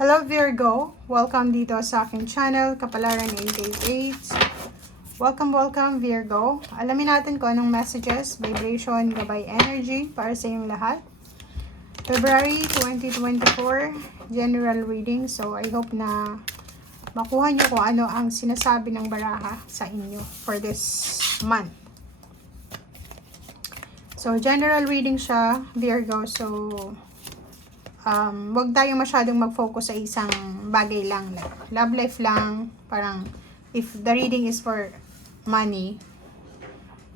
Hello Virgo! Welcome dito sa aking channel, Kapalaran 888. Welcome Virgo. Alamin natin kung anong messages, vibration, gabay energy para sa inyong lahat. February 2024, general reading. So I hope na makuha nyo kung ano ang sinasabi ng baraha sa inyo for this month. So general reading siya, Virgo. So wag tayong masyadong mag-focus sa isang bagay lang, like love life lang. Parang if the reading is for money,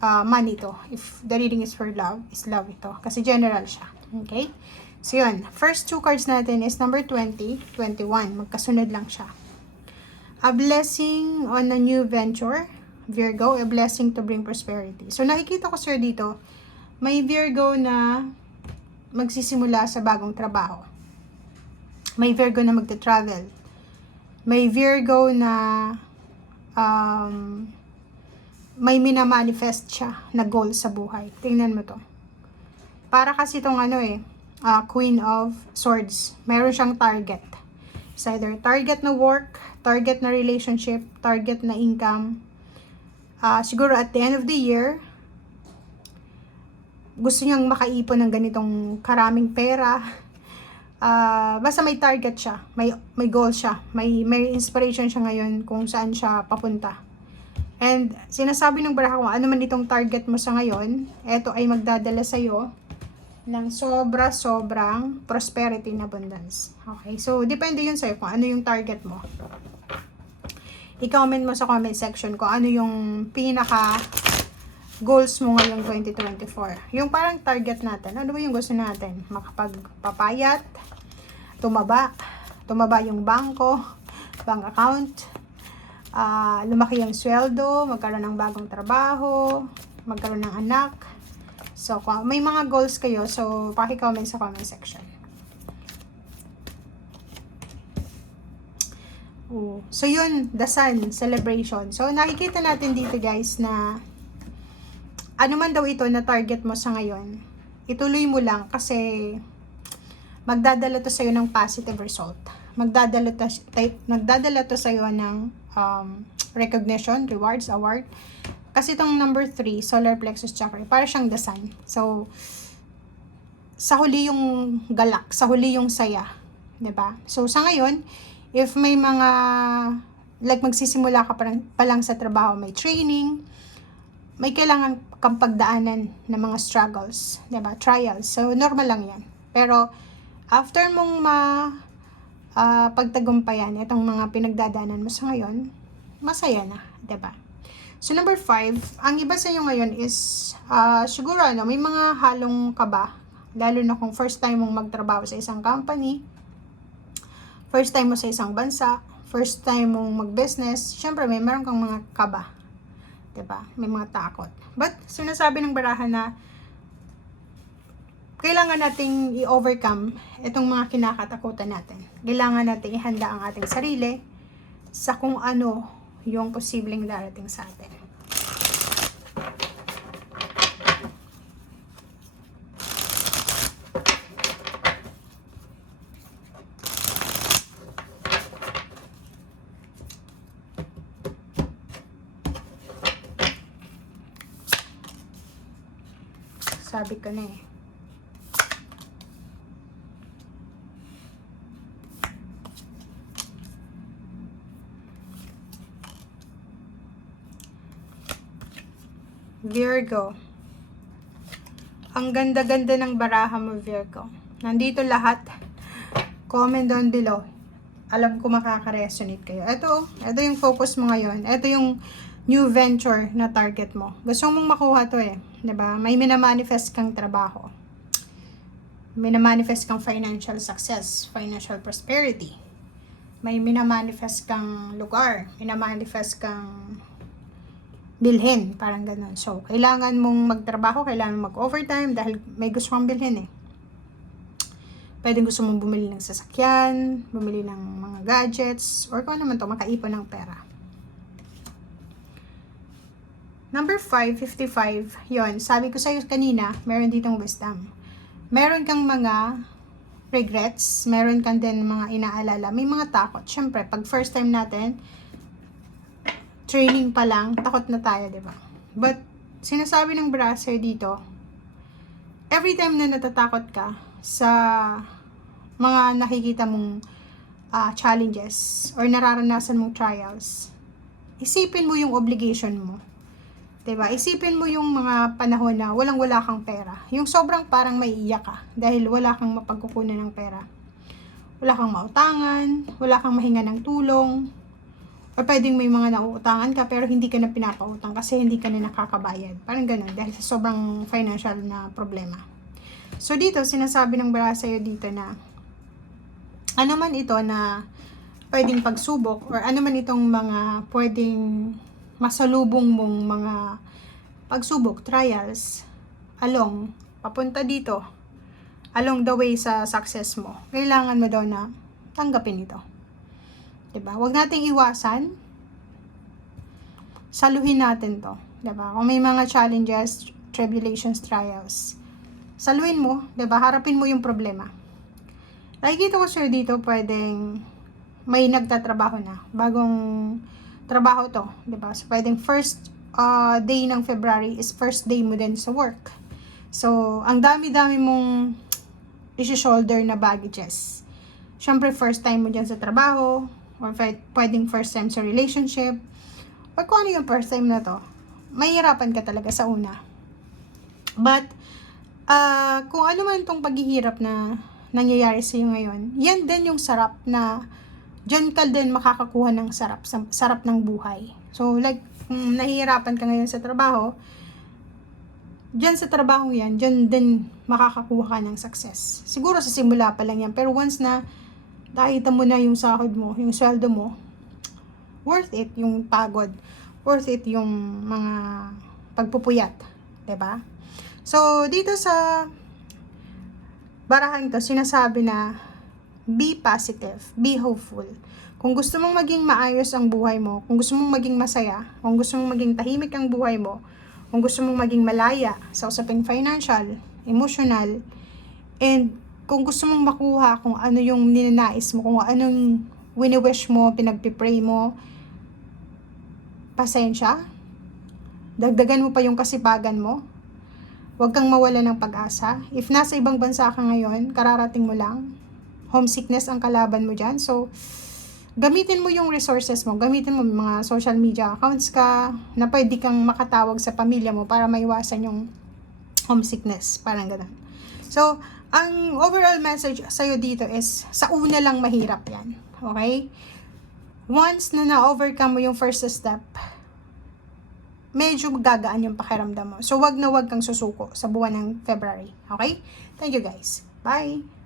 money to. If the reading is for love, is love ito, kasi general siya. Okay, so yun, first two cards natin is number 20, 21, magkasunod lang siya. A blessing on a new venture, Virgo. A blessing to bring prosperity. So nakikita ko sir dito, may Virgo na magsisimula sa bagong trabaho. May Virgo na magte-travel. May Virgo na may minamanifest siya na goal sa buhay. Tingnan mo to. Para kasi itong Queen of Swords. Meron siyang target. It's either target na work, target na relationship, target na income. Siguro at the end of the year, gusto niyang makaipon ng ganitong karaming pera. Basta may target siya, may goal siya, may inspiration siya ngayon kung saan siya papunta. And sinasabi ng baraha kung ano man itong target mo sa ngayon, eto ay magdadala sa'yo ng sobrang prosperity and abundance. Okay, so depende yun sa'yo kung ano yung target mo. I-comment mo sa comment section kung ano yung pinaka goals mo ngayong 2024. Yung parang target natin. Ano ba yung gusto natin? Makapagpapayat, tumaba yung bank account, lumaki yung sweldo, magkaroon ng bagong trabaho, magkaroon ng anak. So, kung may mga goals kayo, so paki-comment sa comment section. So, yun, the sun celebration. So, nakikita natin dito guys na ano man daw ito na target mo sa ngayon, ituloy mo lang kasi magdadala to sa'yo ng positive result. Magdadala to sa'yo ng recognition, rewards, award. Kasi itong number 3, solar plexus chakra, para siyang the sun. So, sa huli yung galak, sa huli yung saya. 'Di ba? So, sa ngayon, if may mga, like magsisimula ka pa lang sa trabaho, may training, may kailangan kang pagdaanan ng mga struggles, diba? Trials. So, normal lang yan. Pero, after mong pagtagumpayan itong mga pinagdadaanan mo sa ngayon, masaya na, diba? So, number 5, ang iba sa inyo ngayon is, siguro may mga halong kaba, lalo na kung first time mong magtrabaho sa isang company, first time mo sa isang bansa, first time mong mag-business, syempre meron kang mga kaba. Diba? May mga takot. But, sinasabi ng baraha na kailangan nating i-overcome itong mga kinakatakutan natin. Kailangan nating ihanda ang ating sarili sa kung ano yung posibleng darating sa atin. Sabi ko na eh. Virgo. Ang ganda-ganda ng baraha mo, Virgo. Nandito lahat. Comment down below. Alam ko makaka-resonate kayo. Ito yung focus mo ngayon. Ito yung new venture na target mo. Gusto mong makuha to eh. 'Di ba? May minamanifest kang trabaho. Minamanifest kang financial success, financial prosperity. May minamanifest kang lugar, minamanifest kang bilhin, parang ganun. So, kailangan mong magtrabaho, kailangan mong mag-overtime dahil may gusto kang bilhin eh. Pwedeng gusto mong bumili ng sasakyan, bumili ng mga gadgets, or kung ano man to, makaipon ng pera. Number 5, 55, yon. Sabi ko sa'yo kanina, meron ditong wisdom. Meron kang mga regrets, meron kang din mga inaalala, may mga takot. Syempre, pag first time natin, training pa lang, takot na tayo, di ba? But, sinasabi ng brasser dito, every time na natatakot ka sa mga nakikita mong challenges or nararanasan mong trials, isipin mo yung obligation mo. Diba? Isipin mo yung mga panahon na walang-wala kang pera. Yung sobrang parang maiiyak ka dahil wala kang mapagkukunan ng pera. Wala kang mautangan, wala kang mahinga ng tulong, o pwedeng may mga nauutangan ka pero hindi ka na pinapautang kasi hindi ka na nakakabayad. Parang ganun dahil sa sobrang financial na problema. So dito, sinasabi ng bara sa'yo dito na ano man ito na pwedeng pagsubok or ano man itong mga pwedeng masalubong mong mga pagsubok, trials, papunta dito, along the way sa success mo, kailangan mo daw na tanggapin ito. Diba? Huwag nating iwasan, saluhin natin to. Diba? Kung may mga challenges, tribulations, trials, saluhin mo, diba? Harapin mo yung problema. Nakikita ko sir dito, pwedeng may nagtatrabaho na. Bagong trabaho to, diba? So, pwedeng first day ng February is first day mo din sa work. So, ang dami-dami mong isi-shoulder na baggages. Siyempre, first time mo dyan sa trabaho, or pwedeng first time sa relationship, or kung ano yung first time na to, mahihirapan ka talaga sa una. But, kung ano man itong paghihirap na nangyayari sa iyo ngayon, yan din yung sarap na dyan ka din makakakuha ng sarap ng buhay. So, like, kung nahihirapan ka ngayon sa trabaho, dyan sa trabaho yan, dyan din makakakuha ka ng success. Siguro sa simula pa lang yan, pero once na nakita mo na yung sahod mo, yung sweldo mo, worth it yung pagod, worth it yung mga pagpupuyat, 'di ba? So, dito sa barahan to, sinasabi na be positive, be hopeful. Kung gusto mong maging maayos ang buhay mo, kung gusto mong maging masaya, kung gusto mong maging tahimik ang buhay mo, kung gusto mong maging malaya sa usaping financial, emotional, and kung gusto mong makuha kung ano yung ninanais mo, kung anong wini-wish mo, pinagpipray mo, pasensya, dagdagan mo pa yung kasipagan mo, huwag kang mawala ng pag-asa. If nasa ibang bansa ka ngayon, kararating mo lang, homesickness ang kalaban mo dyan. So, gamitin mo yung resources mo, gamitin mo mga social media accounts ka, na pwede kang makatawag sa pamilya mo para maiwasan yung homesickness, parang ganun. So, ang overall message sa'yo dito is, sa una lang mahirap yan. Okay? Once na na-overcome mo yung first step, medyo gagaan yung pakiramdam mo. So, wag na wag kang susuko sa buwan ng February. Okay? Thank you guys. Bye!